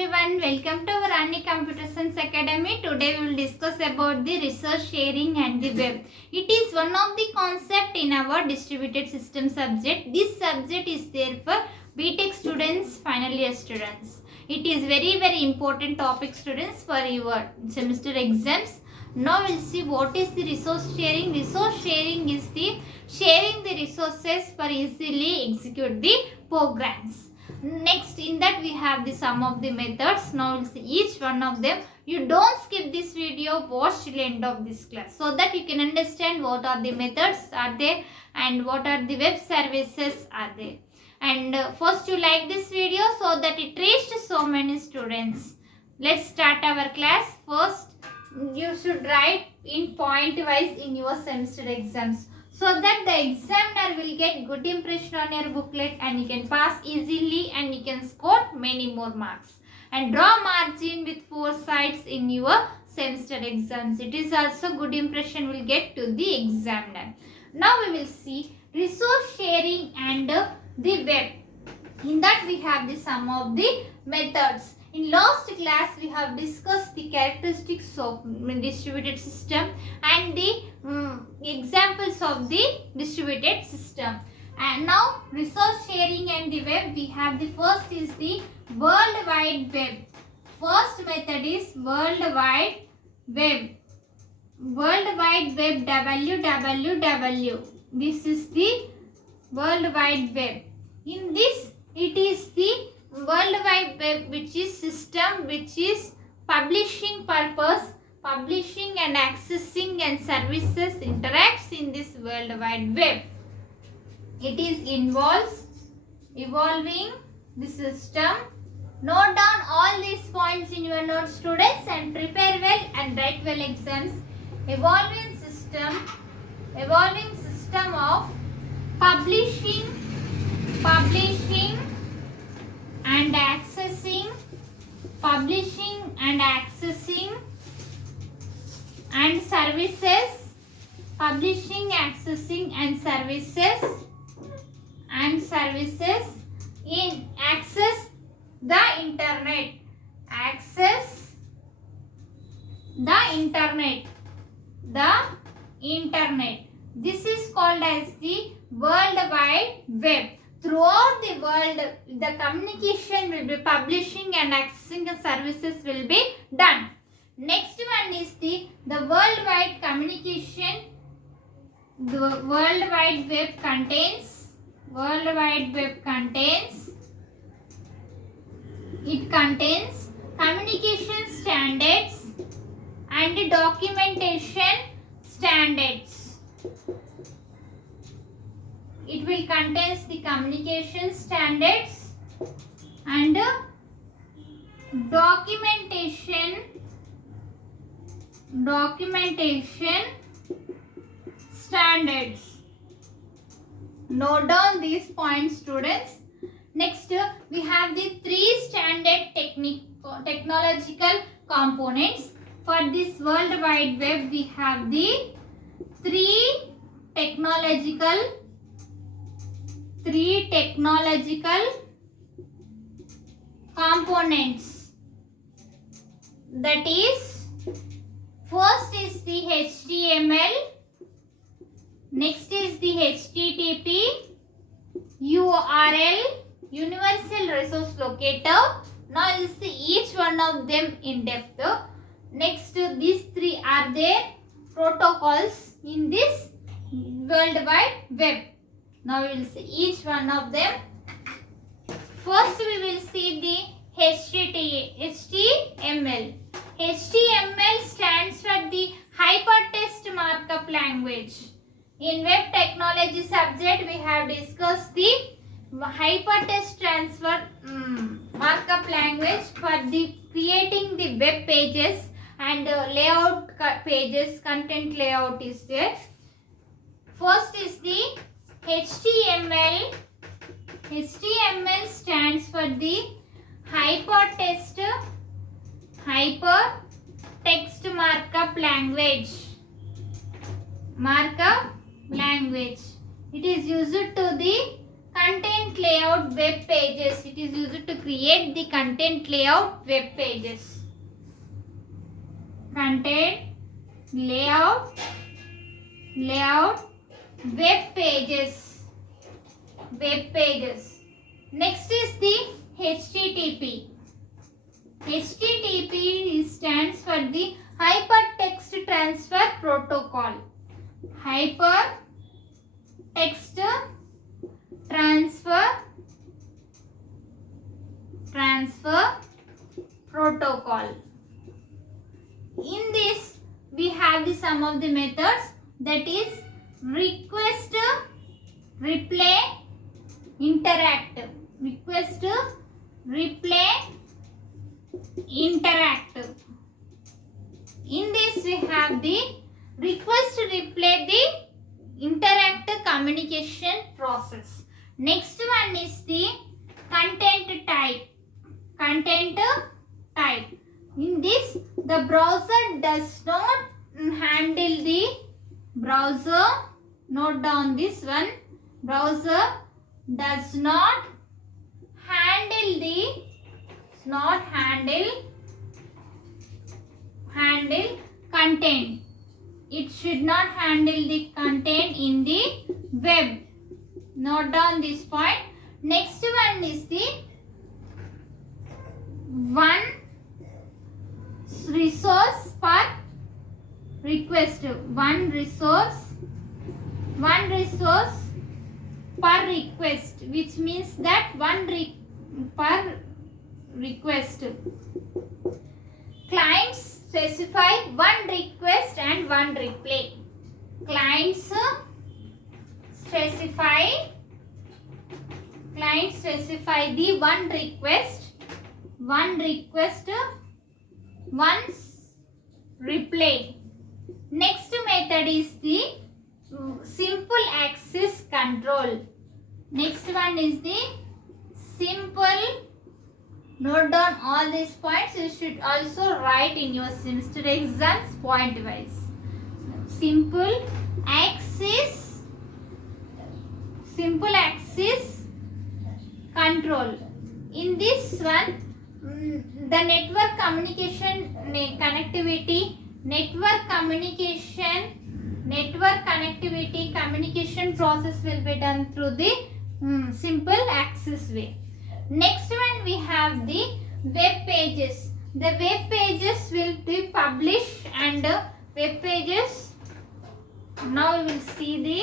everyone, welcome to our Ani Computer Science Academy. Today we will discuss about the resource sharing and the web. It is one of the concept in our distributed system subject. This subject is there for B.Tech students, final year students. It is very important topic students for your semester exams. Now we will see what is the resource sharing. Resource sharing is the sharing the resources for easily execute the programs. Next, in that we have the some of the methods. Now we'll see each one of them. You don't skip this video, watch till end of this class so that you can understand what are the methods are there and what are the web services are there. And first you like this video so that it reached so many students. Let's start our class. First you should write in point wise in your semester exams, so that the examiner will get good impression on your booklet and you can pass easily and you can score many more marks. And draw margin with 4 sides in your semester exams. It is also good impression will get to the examiner. Now we will see resource sharing and the web. In that we have the some of the methods. In last class we have discussed the characteristics of distributed system and the examples of the distributed system. And now resource sharing and the web, we have the first is the World Wide Web. First method is World Wide Web. World Wide Web, www. This is the World Wide Web. In this it is the World Wide Web, which is system which is publishing purpose, publishing and accessing and services interacts in this World Wide Web. It is involves evolving the system. Note down all these points in your notes students and prepare well and write well exams. Evolving system of publishing and accessing and services, publishing, accessing and services in access the internet. This is called as the World Wide Web. Throughout the world, the communication will be publishing and accessing the services will be done. Next one is the worldwide communication. The World Wide Web contains communication standards and documentation standards. It will contains the communication standards and documentation standards. Note down these points students. Next we have the 3 standard technological components. For this World Wide Web we have the 3 technological components. That is, first is the HTML, next is the HTTP, URL, Universal Resource Locator. Now you will see each one of them in depth. Next, these 3 are their protocols in this World Wide Web. Now we will see each one of them. First we will see the HTML. HTML stands for the Hypertext Markup Language. In web technology subject we have discussed the hypertext transfer markup language for the creating the web pages and layout pages, content layout is there. First is the HTML. HTML stands for the hypertext markup language. It is used to the content layout web pages. It is used to create the content layout web pages. Content layout web pages. Next is the HTTP. HTTP stands for the Hypertext Transfer Protocol. Hypertext Transfer Protocol. In this, we have the some of the methods, that is request, replay, interact. Request, replay, interact. In this, we have the request, replay, the interact communication process. Next one is the content type. In this, the browser does not handle the browser. Note down this one. Browser does not handle content. It should not handle the content in the web. Note down this point. Next one is the one resource per request. One resource per request, which means that per request. Clients specify one request and one replay. Clients specify the one request, once replay. Next method is the simple access control. Next one is the simple. Note down all these points. You should also write in your semester exams point wise. Simple access control. In this one, the network communication communication process will be done through the simple access way. Next one, we have the web pages. The web pages will be published, and web pages, now we will see the,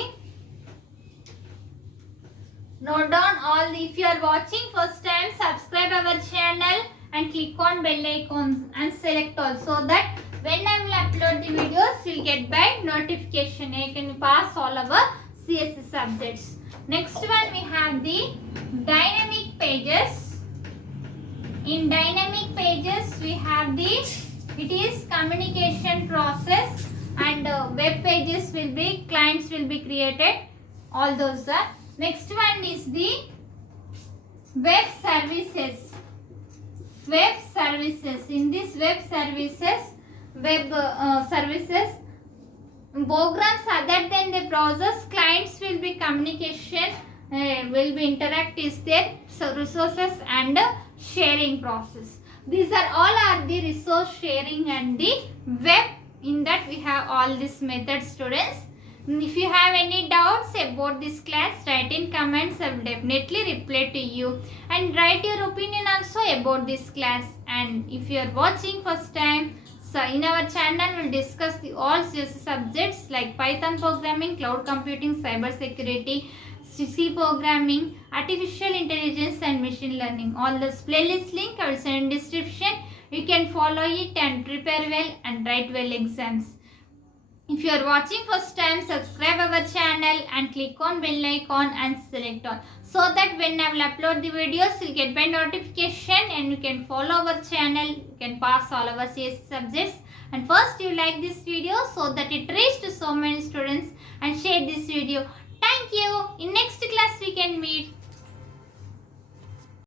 note down all. If you are watching first time, subscribe our channel and click on bell icons and select all, so that when I will upload the videos, you will get by notification. You can pass all our CSS subjects. Next one, we have the dynamic pages. In dynamic pages, we have the, it is communication process, and web pages will be, clients will be created. All those are. Next one is the web services. In this web services, programs other than the browsers, clients will be communication, will be interact is their resources and sharing process. These are all are the resource sharing and the web. In that we have all these methods, students. If you have any doubts about this class, write in comments. I will definitely reply to you, and write your opinion also about this class. And if you are watching first time, so in our channel we will discuss the all CSS subjects like Python programming, cloud computing, cyber security, C programming, artificial intelligence and machine learning. All this playlist link I will send in description. You can follow it and prepare well and write well exams. If you are watching first time, subscribe our channel and click on bell icon and select all, so that when I will upload the videos, you will get by notification, and you can follow our channel. You can pass all our CSS subjects. And first, you like this video so that it reaches to so many students, and share this video. Thank you. In next class we can meet.